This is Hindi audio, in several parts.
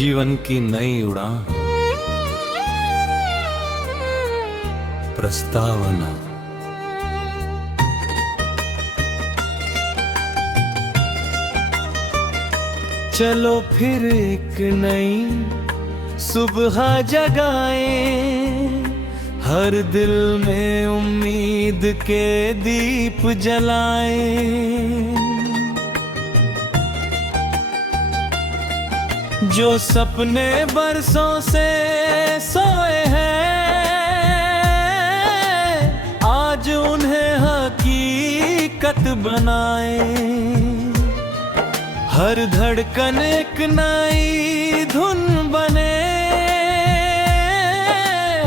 जीवन की नई उड़ान, प्रस्तावना। चलो फिर एक नई सुबह जगाएं, हर दिल में उम्मीद के दीप जलाएं। जो सपने बरसों से सोए हैं, आज उन्हें हकीकत बनाएं। हर धड़कन एक नई धुन बने,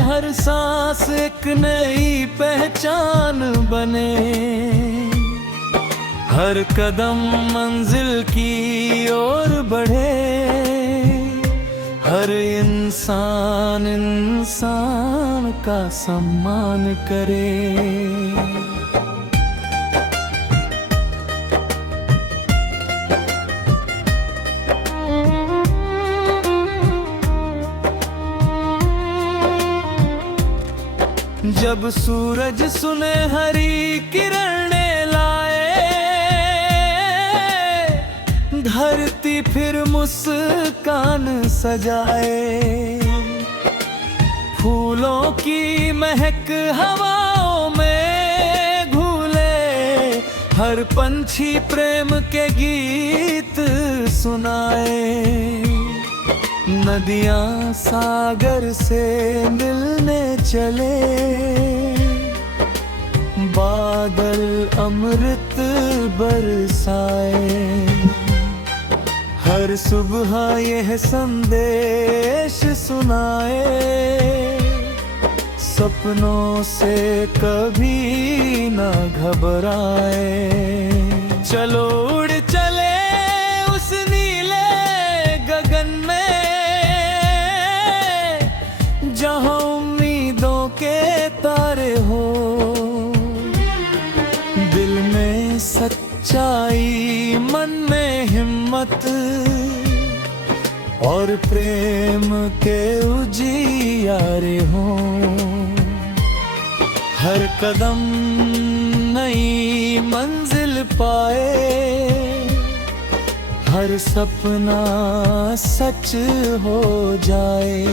हर सांस एक नई पहचान बने। हर कदम मंजिल की ओर बढ़े, हर इंसान इंसान का सम्मान करे। जब सूरज सुनहरी किरणें लाए, धरती फिर मुस्कान सजाए। फूलों की महक हवाओं में घुले, हर पंछी प्रेम के गीत सुनाए। नदियां सागर से मिलने चले, बादल अमृत बरसाए। हर सुबह यह संदेश सुनाए, सपनों से कभी न घबराए। चलो उड़ चले उस नीले गगन में, जहां उम्मीदों के तारे हो। दिल में सच्चाई, मन में हिम्मत और प्रेम के उजियारे हों। हर कदम नई मंजिल पाए, हर सपना सच हो जाए।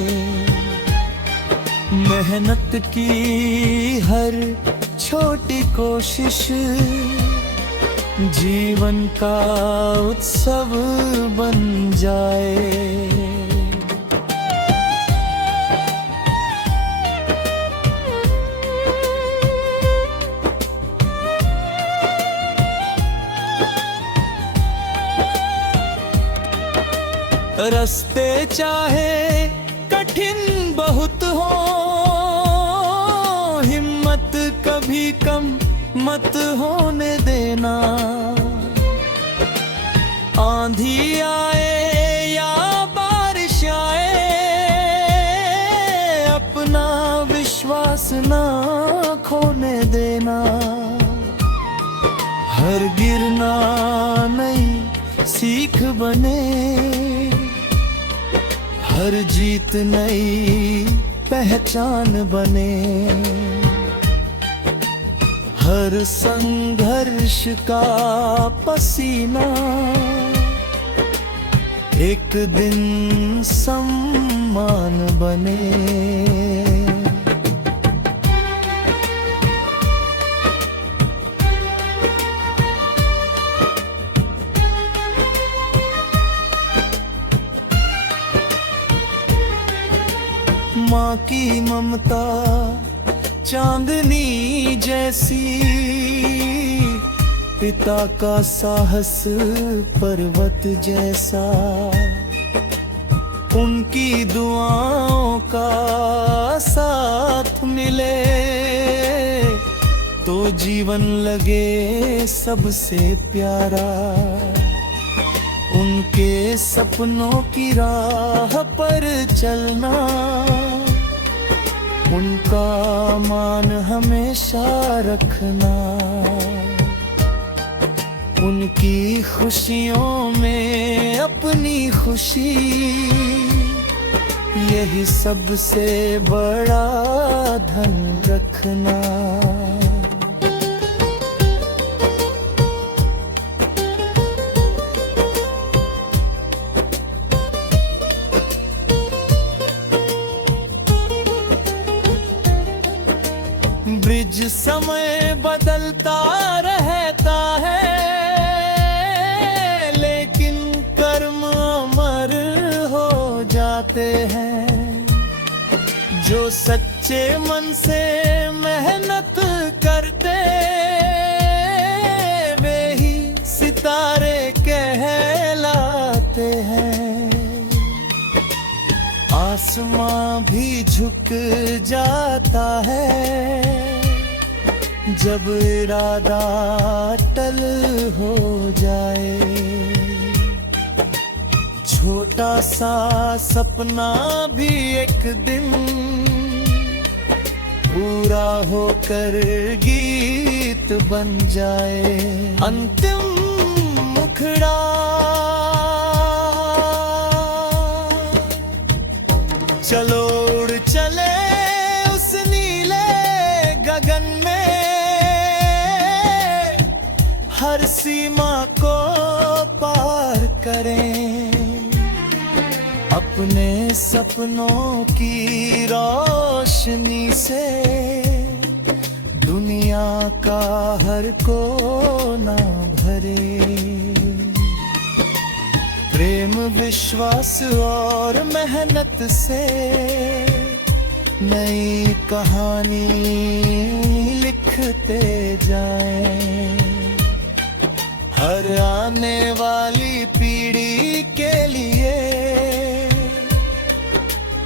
मेहनत की हर छोटी कोशिश जीवन का उत्सव बन जाए। रास्ते चाहे कठिन बहुत हो, हिम्मत कभी कम मत होने देना। आंधी आए या बारिश आए, अपना विश्वास ना खोने देना। हर गिरना नई सीख बने, हर जीत नई पहचान बने। हर संघर्ष का पसीना एक दिन सम्मान बने। माँ की ममता चांदनी जैसी, पिता का साहस पर्वत जैसा। उनकी दुआओं का साथ मिले, तो जीवन लगे सबसे प्यारा। उनके सपनों की राह पर चलना, उनका मान हमेशा रखना। उनकी खुशियों में अपनी खुशी यही सबसे बड़ा धन रखना। ब्रिज समय बदलता रहता है, लेकिन कर्म अमर हो जाते हैं। जो सच्चे मन से मेहनत करते, वे ही सितारे कहलाते हैं। आसमां भी झुक जाता है, जब इरादा अटल हो जाए। छोटा सा सपना भी एक दिन पूरा होकर गीत बन जाए। अंतिम मुखड़ा चलो उड़ चले उस नीले गगन में, हर सीमा को पार करें। अपने सपनों की रोशनी से दुनिया का हर कोना भरे। प्रेम विश्वास और मेहनत से नई कहानी लिखते जाएं। हर आने वाली पीढ़ी के लिए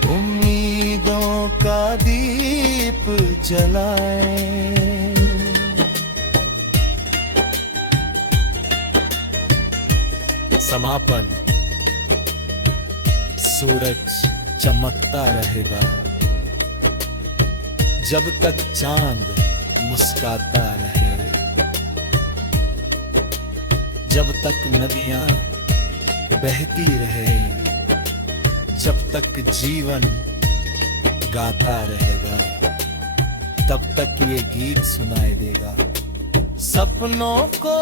उम्मीदों का दीप जलाएं। समापन। सूरज चमकता रहेगा जब तक चांद मुस्काता रहे, जब तक नदियां बहती रहे, जब तक जीवन गाता रहेगा, तब तक ये गीत सुनाई देगा। सपनों को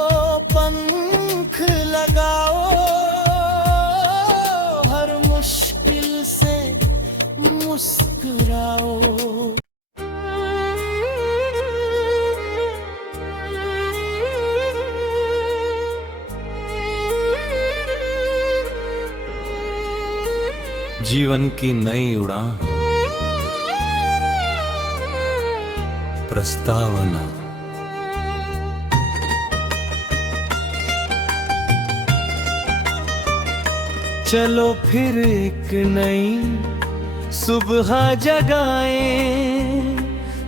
पंख लगाओ, हर मुश्किल से मुस्कुराओ। जीवन की नई उड़ान, प्रस्तावना। चलो फिर एक नई सुबह जगाएं,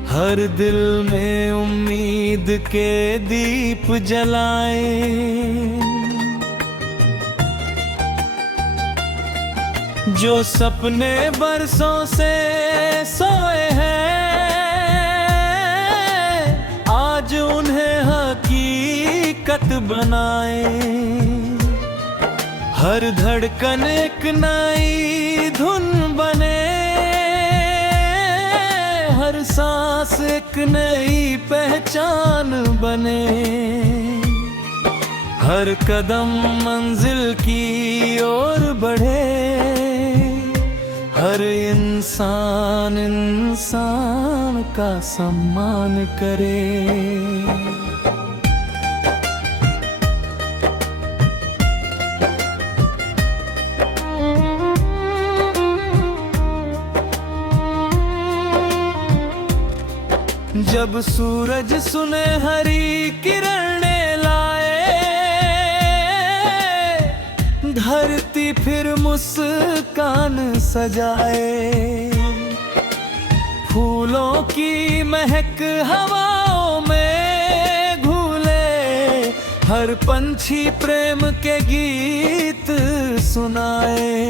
हर दिल में उम्मीद के दीप जलाएं। जो सपने बरसों से सोए हैं, आज उन्हें हकीकत बनाएं। हर धड़कन एक नई धुन बने, हर सांस एक नई पहचान बने। हर कदम मंजिल की ओर बढ़े, हर इंसान इंसान का सम्मान करे। जब सूरज सुनहरी किरणें लाए, धरती फिर मुस्कान सजाए। फूलों की महक हवाओं में घूले, हर पंछी प्रेम के गीत सुनाए।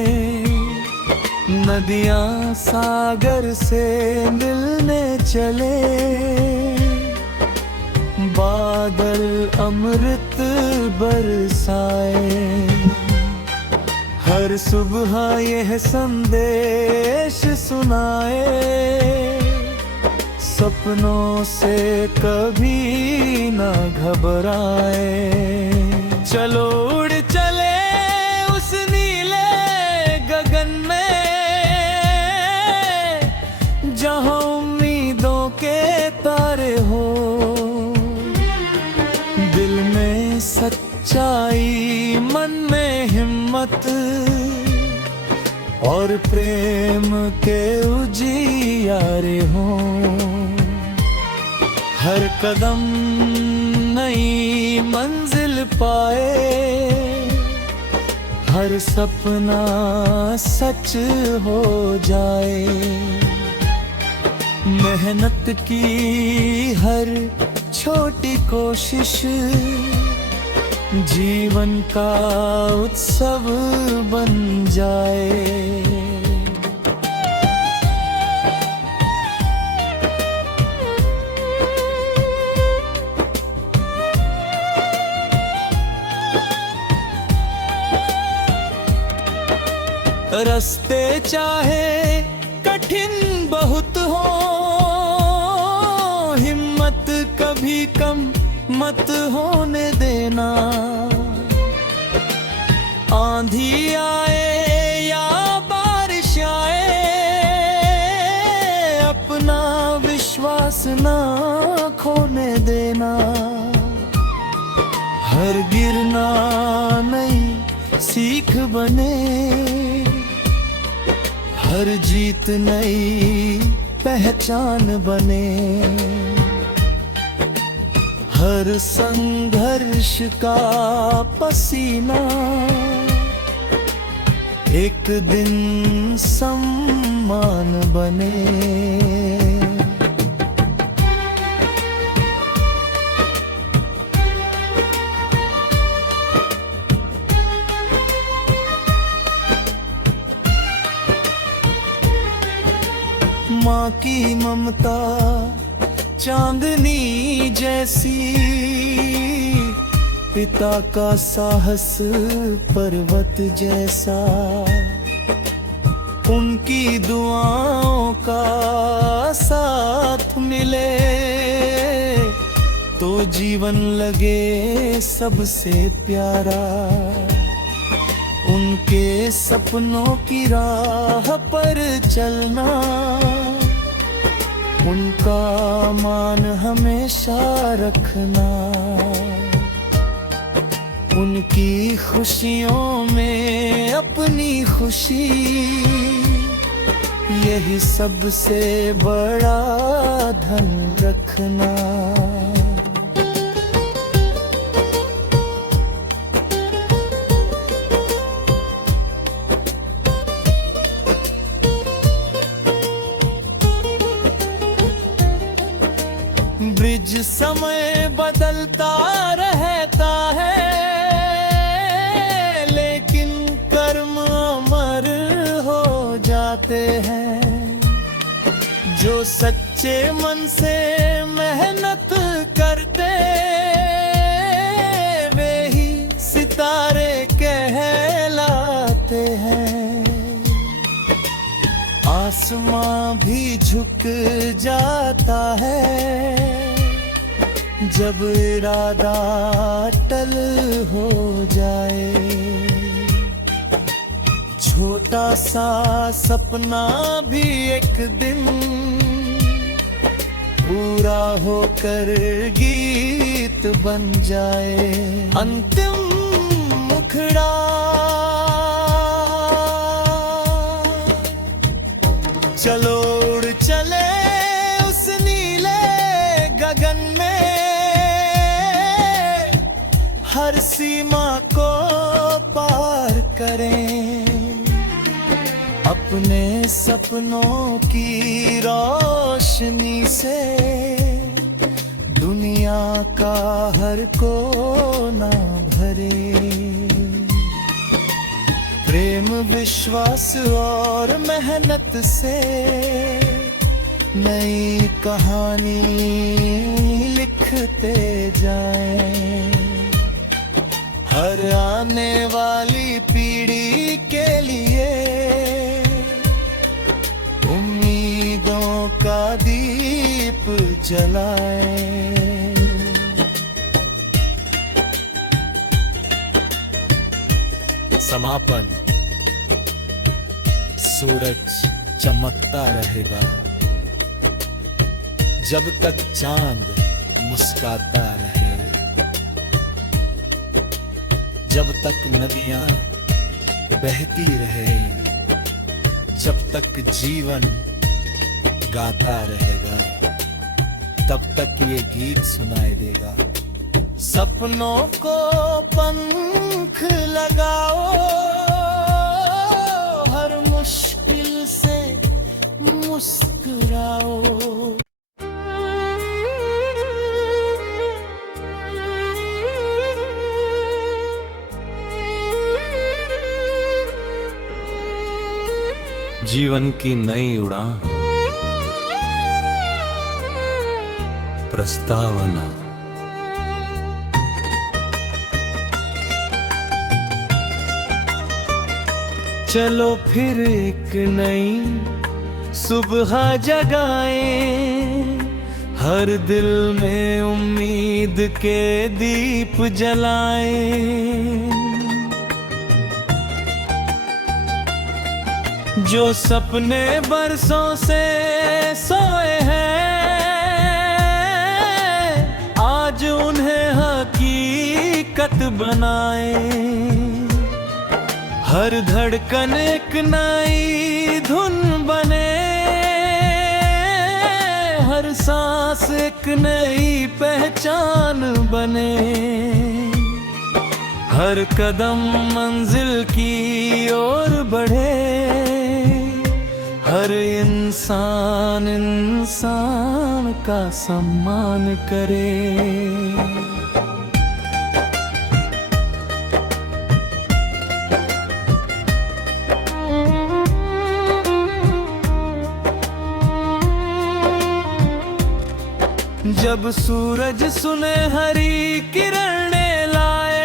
नदियां सागर से मिलने चले, बादल अमृत बरसाए। हर हर सुबह यह संदेश सुनाए, सपनों से कभी ना घबराए। चलो उड़ चले उस नीले गगन में, जहां उम्मीदों के तारे हो। दिल में सच्चाई, मन में हिम्मत और प्रेम के उजियारे हों। हर कदम नई मंजिल पाए, हर सपना सच हो जाए। मेहनत की हर छोटी कोशिश जीवन का उत्सव बन जाए। रास्ते चाहे कठिन बहुत हो, हिम्मत कभी कम मत होने देना। आंधी आए या बारिश आए, अपना विश्वास ना खोने देना। हर गिरना नई सीख बने, हर जीत नई पहचान बने। हर संघर्ष का पसीना एक दिन सम्मान बने। माँ की ममता चांदनी जैसी, पिता का साहस पर्वत जैसा। उनकी दुआओं का साथ मिले तो जीवन लगे सबसे प्यारा। उनके सपनों की राह पर चलना, उनका मान हमेशा रखना। उनकी खुशियों में अपनी खुशी, यही सबसे बड़ा धन रखना। ब्रिज समय बदलता रहता है, लेकिन कर्म अमर हो जाते हैं। जो सच्चे मन से मेहनत करते, वे ही सितारे कहलाते हैं। आसमां भी झुक जाता है, जब इरादा टल हो जाए। छोटा सा सपना भी एक दिन पूरा होकर गीत बन जाए। अंतिम मुखड़ा चलो उड़ चले उस नीले गगन में, हर सीमा को पार करें। अपने सपनों की रोशनी से दुनिया का हर कोना भरे। प्रेम विश्वास और मेहनत से नई कहानी लिखते जाएं। हर आने वाली पीढ़ी के लिए उम्मीदों का दीप जलाए। समापन। सूरज चमकता रहेगा जब तक चांद मुस्काता रहे, जब तक नदियां बहती रहे, जब तक जीवन गाता रहेगा, तब तक ये गीत सुनाई देगा। सपनों को पंख लगाओ, हर मुश्किल से मुस्कुराओ। जीवन की नई उड़ान, प्रस्तावना। चलो फिर एक नई सुबह जगाएं, हर दिल में उम्मीद के दीप जलाएं। जो सपने बरसों से सोए हैं, आज उन्हें हकीकत बनाएं। हर धड़कन एक नई धुन बने, हर सांस एक नई पहचान बने। हर कदम मंजिल की ओर बढ़े, हर इंसान इंसान का सम्मान करे। जब सूरज सुनहरी किरणें लाए,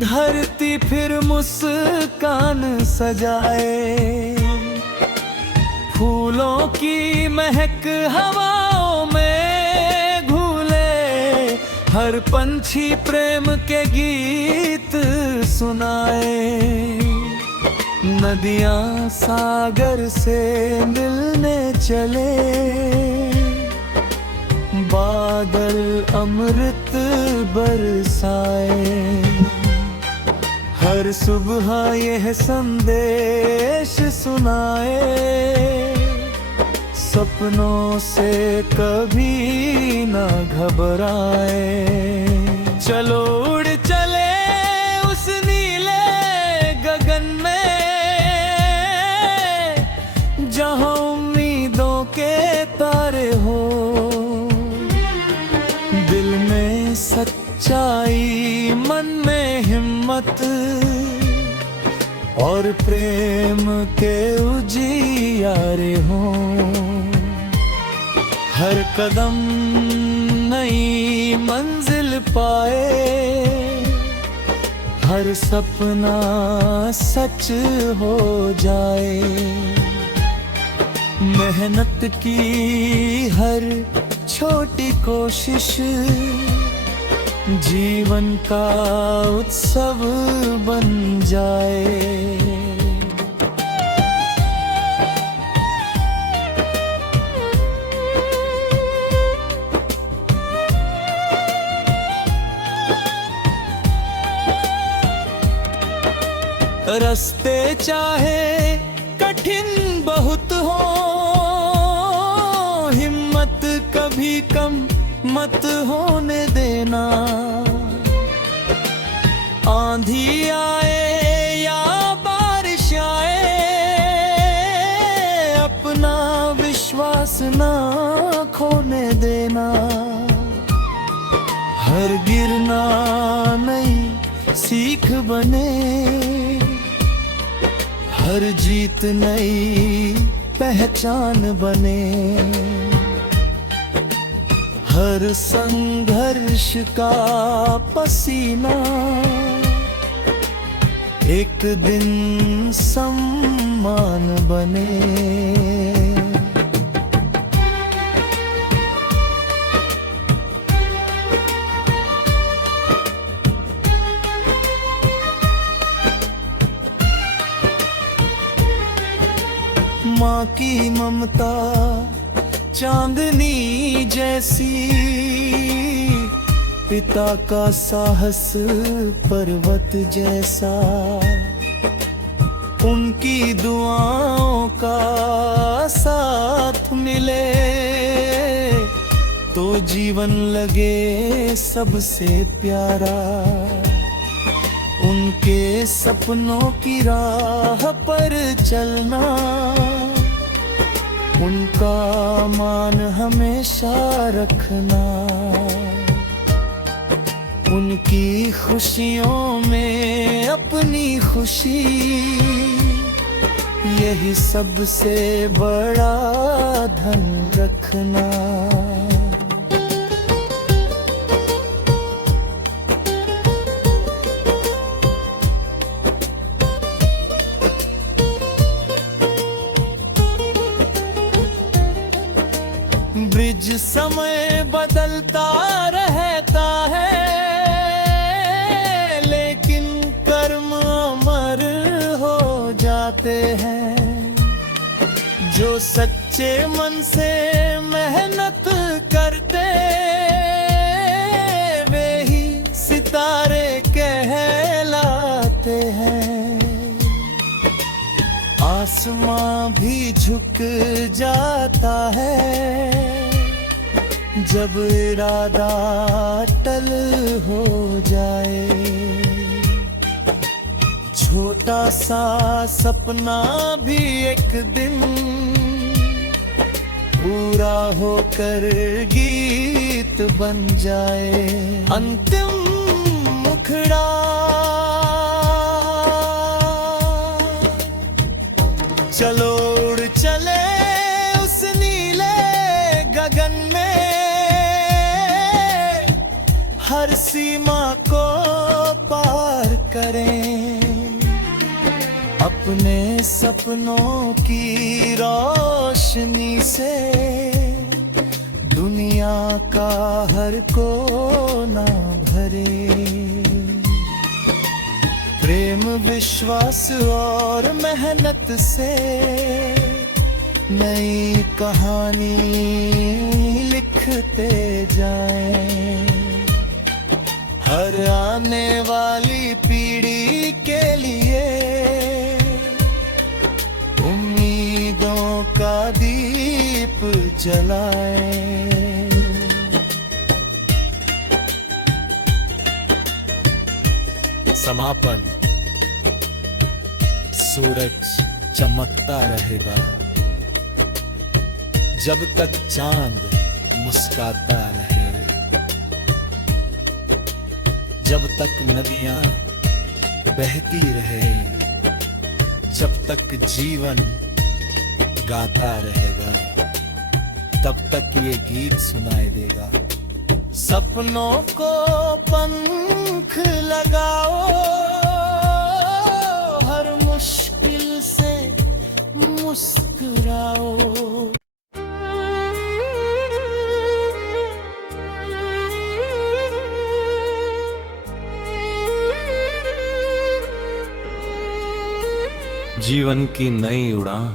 धरती फिर मुस्कान सजाए। फूलों की महक हवाओं में घुले, हर पंछी प्रेम के गीत सुनाए। नदियां सागर से मिलने चले, बादल अमृत बरसाए। हर सुबह यह संदेश सुनाए, सपनों से कभी न घबराए। चलो उड़ चले उस नीले गगन में, जहां उम्मीदों के तारे हो। दिल में सच्चाई, मन में हिम्मत और प्रेम के उजियारे हो। हर कदम नई मंजिल पाए, हर सपना सच हो जाए। मेहनत की हर छोटी कोशिश जीवन का उत्सव बन जाए। रास्ते चाहे कठिन बहुत हो, हिम्मत कभी कम मत होने देना। आंधी आए या बारिश आए, अपना विश्वास ना खोने देना। हर गिरना नई सीख बने, हर जीत नई पहचान बने। हर संघर्ष का पसीना एक दिन सम्मान बने। माँ की ममता चांदनी जैसी, पिता का साहस पर्वत जैसा। उनकी दुआओं का साथ मिले तो जीवन लगे सबसे प्यारा। उनके सपनों की राह पर चलना, उनका मान हमेशा रखना। उनकी खुशियों में अपनी खुशी, यही सबसे बड़ा धन रखना। ब्रिज समय बदलता रहता है, लेकिन कर्म अमर हो जाते हैं। जो सच्चे मन से मेहनत करते, वे ही सितारे कहलाते हैं। आसमां भी झुक जाता है जब इरादा टल हो जाए। छोटा सा सपना भी एक दिन पूरा होकर गीत बन जाए। अंतिम मुखड़ा चलो उड़ चले उस नीले गगन में, हर सीमा को पार करें। अपने सपनों की रोशनी से दुनिया का हर कोना भरे। प्रेम विश्वास और मेहनत से नई कहानी लिखते जाएं। हर आने वाली पीढ़ी के लिए उम्मीदों का दीप जलाएं। समापन। सूरज चमकता रहेगा जब तक चांद मुस्काता रहे, जब तक नदियां बहती रहे, जब तक जीवन गाता रहेगा, तब तक ये गीत सुनाई देगा। सपनों को पंख लगाओ, हर मुश्किल से मुस्कुराओ। जीवन की नई उड़ान,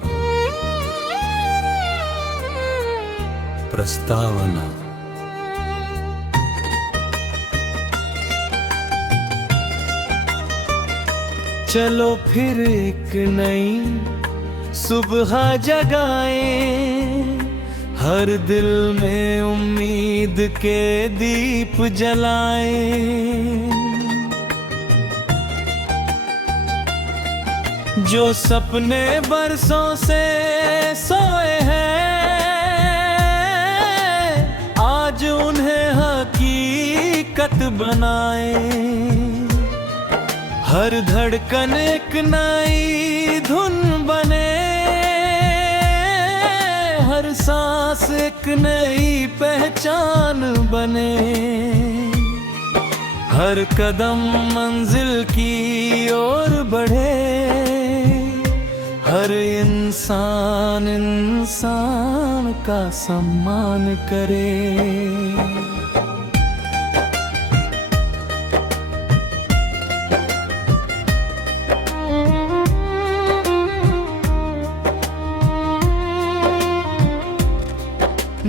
प्रस्तावना। चलो फिर एक नई सुबह जगाएं, हर दिल में उम्मीद के दीप जलाएं। जो सपने बरसों से सोए हैं, आज उन्हें हकीकत बनाएं। हर धड़कन एक नई धुन बने, हर सांस एक नई पहचान बने, हर कदम मंजिल की ओर बढ़े, हर इंसान इंसान का सम्मान करे।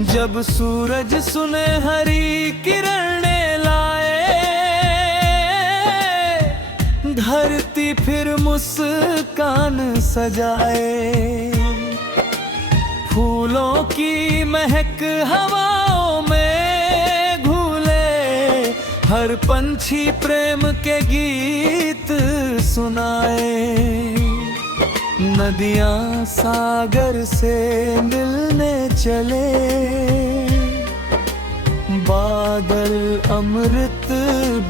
जब सूरज सुनहरी किरणें लाए, धरती फिर मुस्कान सजाए, फूलों की महक हवाओं में घुले, हर पंछी प्रेम के गीत सुनाए, नदियाँ सागर से मिलने चले, बादल अमृत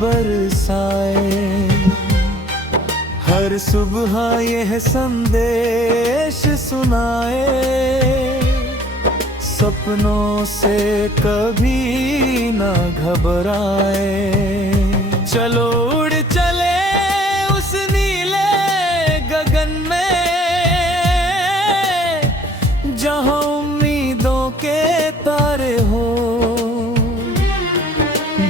बरसाए, हर सुबह यह संदेश सुनाए, सपनों से कभी न घबराए। चलो उड़ चले उस नीले गगन में, जहाँ उम्मीदों के तारे हो,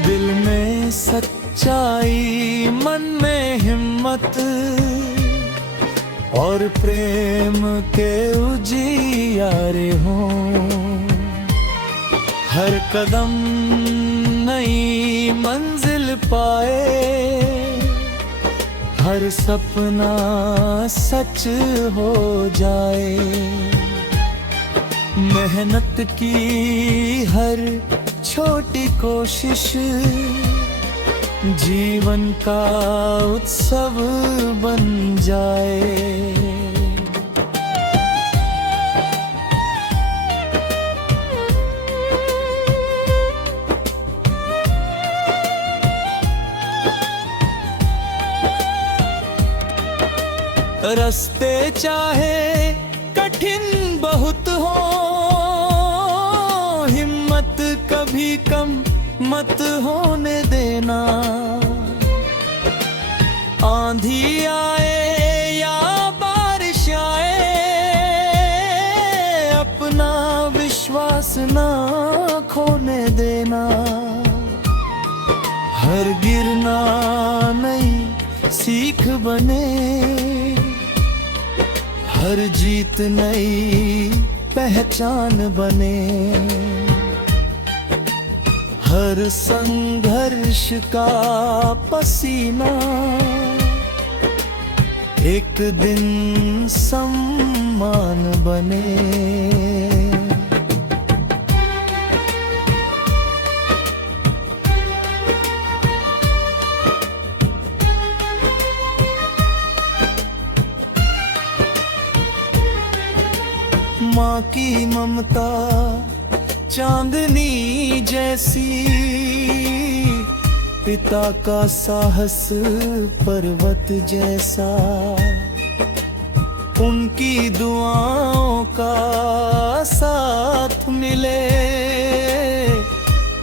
दिल में सच्चाई, मन में हिम्मत और प्रेम के उजियारे हो। हर कदम नई मंजिल पाए, हर सपना सच हो जाए। मेहनत की हर छोटी कोशिश जीवन का उत्सव बन जाए। रास्ते चाहे कठिन बहुत हो, हिम्मत कभी कम मत होने देना। आंधी आए या बारिश आए, अपना विश्वास ना खोने देना। हर गिरना नई सीख बने, हर जीत नई पहचान बने। हर संघर्ष का पसीना एक दिन सम्मान बने। माँ की ममता चांदनी जैसी, पिता का साहस पर्वत जैसा। उनकी दुआओं का साथ मिले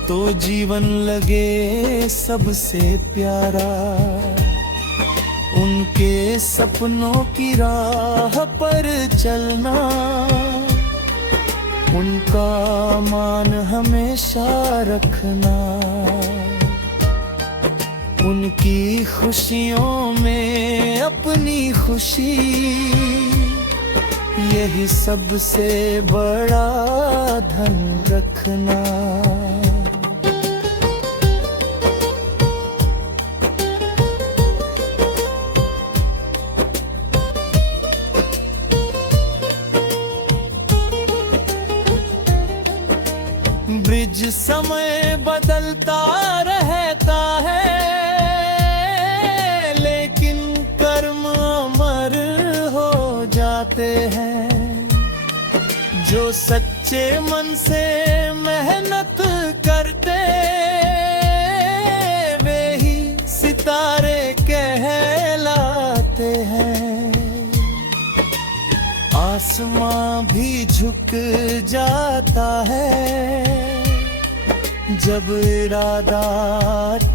तो जीवन लगे सबसे प्यारा। उनके सपनों की राह पर चलना, उनका मान हमेशा रखना। उनकी खुशियों में अपनी खुशी, यही सबसे बड़ा धन रखना। ब्रिज समय बदलता रहता है, लेकिन कर्म अमर हो जाते हैं। जो सच्चे मन से मेहनत करते, वे ही सितारे कहलाते हैं। आस आसमां भी झुक जाता है जब इरादा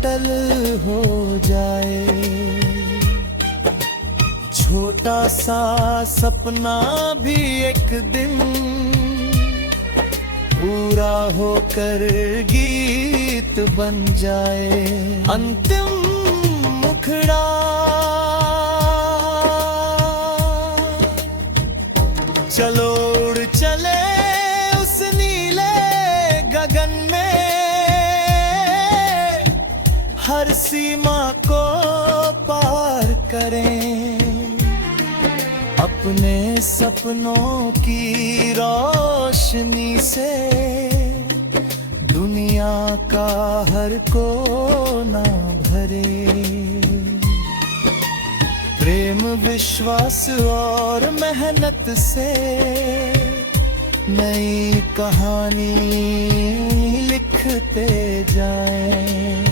टल हो जाए। छोटा सा सपना भी एक दिन पूरा होकर गीत बन जाए। अंतिम मुखड़ा चलो उड़ चले उस नीले गगन में, हर सीमा को पार करें। अपने सपनों की रोशनी से दुनिया का हर कोना भरे। प्रेम विश्वास और मेहनत से नई कहानी लिखते जाएं।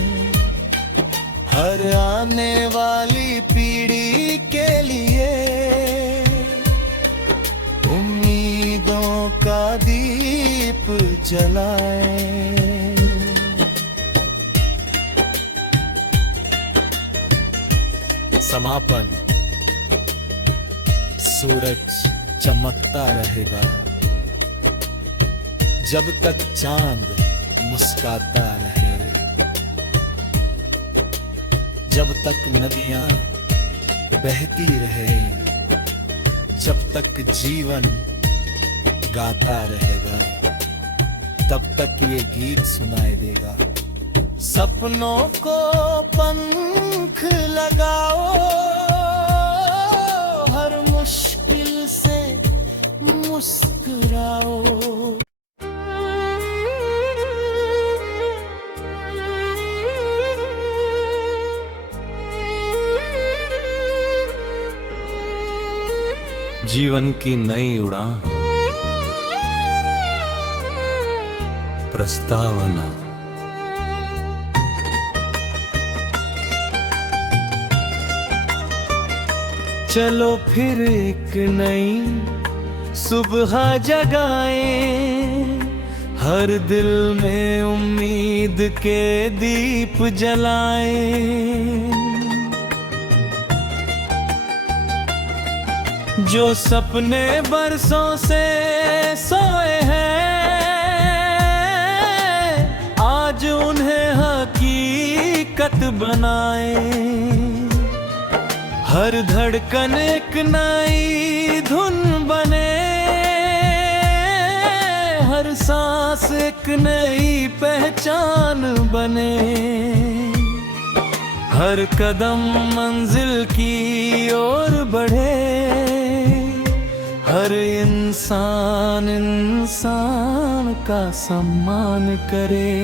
हर आने वाली पीढ़ी के लिए उम्मीदों का दीप जलाएं। समापन। सूरज चमकता रहेगा जब तक चांद मुस्काता रहे, जब तक नदियां बहती रहे, जब तक जीवन गाता रहेगा, तब तक ये गीत सुनाई देगा। सपनों को पंख लगाओ, हर मुश्किल से मुस्कुराओ। जीवन की नई उड़ान, प्रस्तावना। चलो फिर एक नई सुबह जगाएं, हर दिल में उम्मीद के दीप जलाएं। जो सपने बरसों से सोए हैं, आज उन्हें हकीकत बनाएं। हर धड़कन एक नई धुन बने, हर सांस एक नई पहचान बने। हर कदम मंजिल की ओर बढ़े, हर इंसान इंसान का सम्मान करे।